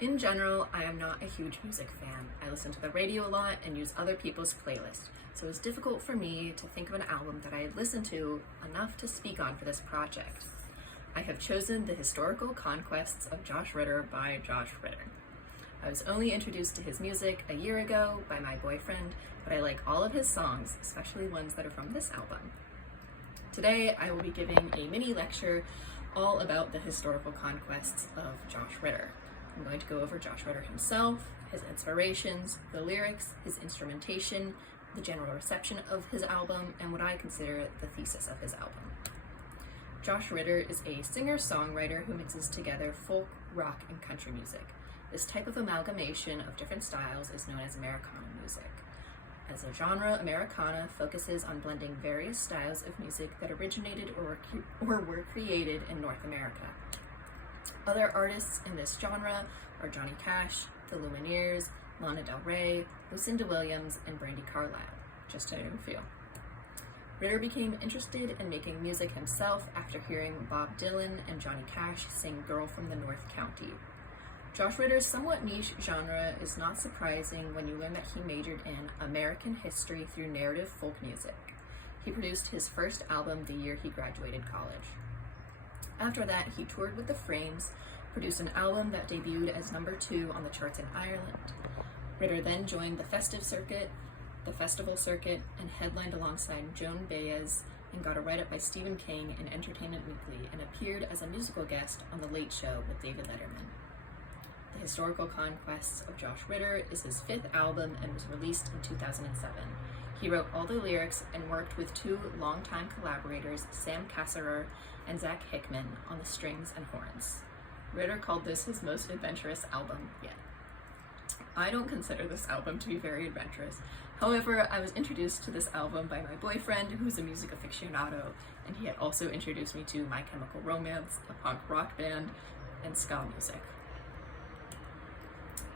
In general, I am not a huge music fan. I listen to the radio a lot and use other people's playlists, so it's difficult for me to think of an album that I had listened to enough to speak on for this project. I have chosen The Historical Conquests of Josh Ritter by Josh Ritter. I was only introduced to his music a year ago by my boyfriend, but I like all of his songs, especially ones that are from this album. Today, I will be giving a mini lecture all about the historical conquests of Josh Ritter. I'm going to go over Josh Ritter himself, his inspirations, the lyrics, his instrumentation, the general reception of his album, and what I consider the thesis of his album. Josh Ritter is a singer-songwriter who mixes together folk, rock, and country music. This type of amalgamation of different styles is known as Americana music. As a genre, Americana focuses on blending various styles of music that originated or were created in North America. Other artists in this genre are Johnny Cash, The Lumineers, Lana Del Rey, Lucinda Williams, and Brandi Carlile, just to name a few. Ritter became interested in making music himself after hearing Bob Dylan and Johnny Cash sing Girl from the North County. Josh Ritter's somewhat niche genre is not surprising when you learn that he majored in American history through narrative folk music. He produced his first album the year he graduated college. After that, he toured with The Frames, produced an album that debuted as number 2 on the charts in Ireland. Ritter then joined the festive circuit, the festival circuit, and headlined alongside Joan Baez and got a write-up by Stephen King in Entertainment Weekly and appeared as a musical guest on The Late Show with David Letterman. The Historical Conquests of Josh Ritter is his 5th album and was released in 2007. He wrote all the lyrics and worked with 2 longtime collaborators, Sam Kasserer and Zach Hickman, on the strings and horns. Ritter called this his most adventurous album yet. I don't consider this album to be very adventurous. However, I was introduced to this album by my boyfriend, who's a music aficionado, and he had also introduced me to My Chemical Romance, a punk rock band, and ska music.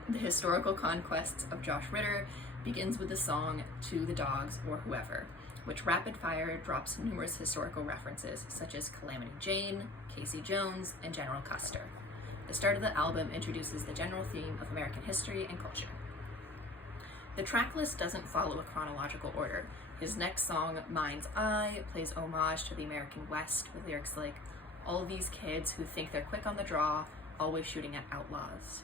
The Historical Conquests of Josh Ritter begins with the song To the Dogs or Whoever, which rapid fire drops numerous historical references such as Calamity Jane, Casey Jones, and General Custer. The start of the album introduces the general theme of American history and culture. The track list doesn't follow a chronological order. His next song, Mind's Eye, plays homage to the American West with lyrics like, "All these kids who think they're quick on the draw, always shooting at outlaws."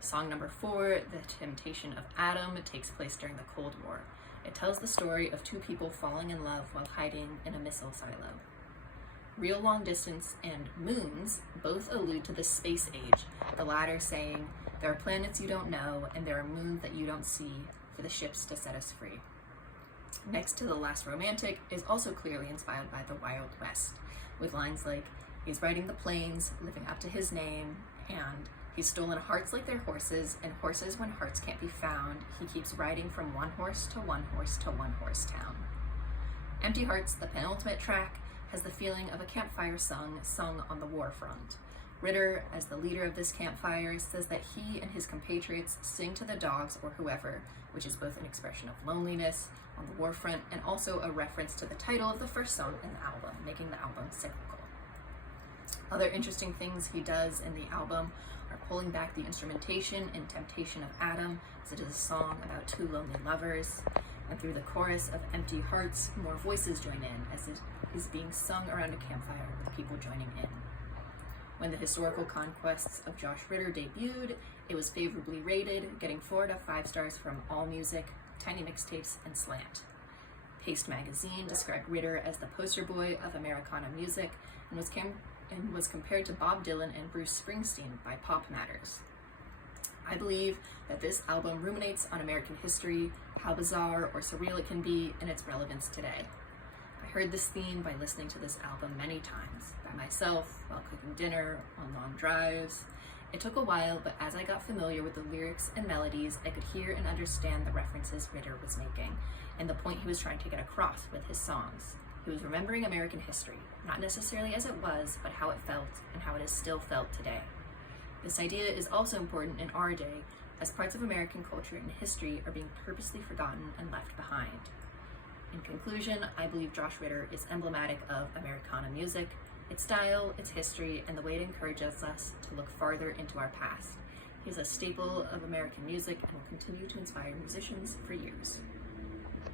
Song number 4, The Temptation of Adam, takes place during the Cold War. It tells the story of 2 people falling in love while hiding in a missile silo. Real Long Distance and Moons both allude to the space age, the latter saying, "There are planets you don't know, and there are moons that you don't see for the ships to set us free." Next to The Last Romantic is also clearly inspired by the Wild West, with lines like, "He's riding the plains, living up to his name," and "He's stolen hearts like they're horses, and horses when hearts can't be found. He keeps riding from one horse to one horse to one horse town." Empty Hearts, the penultimate track, has the feeling of a campfire sung on the war front. Ritter, as the leader of this campfire, says that he and his compatriots sing to the dogs or whoever, which is both an expression of loneliness on the war front and also a reference to the title of the first song in the album, making the album cyclical. Other interesting things he does in the album are pulling back the instrumentation in Temptation of Adam, as it is a song about 2 lonely lovers, and through the chorus of Empty Hearts, more voices join in as it is being sung around a campfire with people joining in. When The Historical Conquests of Josh Ritter debuted, it was favorably rated, getting 4 out of 5 stars from AllMusic, Tiny Mixtapes, and Slant. Paste magazine described Ritter as the poster boy of Americana music and was compared to Bob Dylan and Bruce Springsteen by Pop Matters. I believe that this album ruminates on American history, how bizarre or surreal it can be, and its relevance today. I heard this theme by listening to this album many times, by myself, while cooking dinner, on long drives. It took a while, but as I got familiar with the lyrics and melodies, I could hear and understand the references Ritter was making, and the point he was trying to get across with his songs. He was remembering American history, not necessarily as it was, but how it felt and how it is still felt today. This idea is also important in our day, as parts of American culture and history are being purposely forgotten and left behind. In conclusion, I believe Josh Ritter is emblematic of Americana music, its style, its history, and the way it encourages us to look farther into our past. He's a staple of American music and will continue to inspire musicians for years.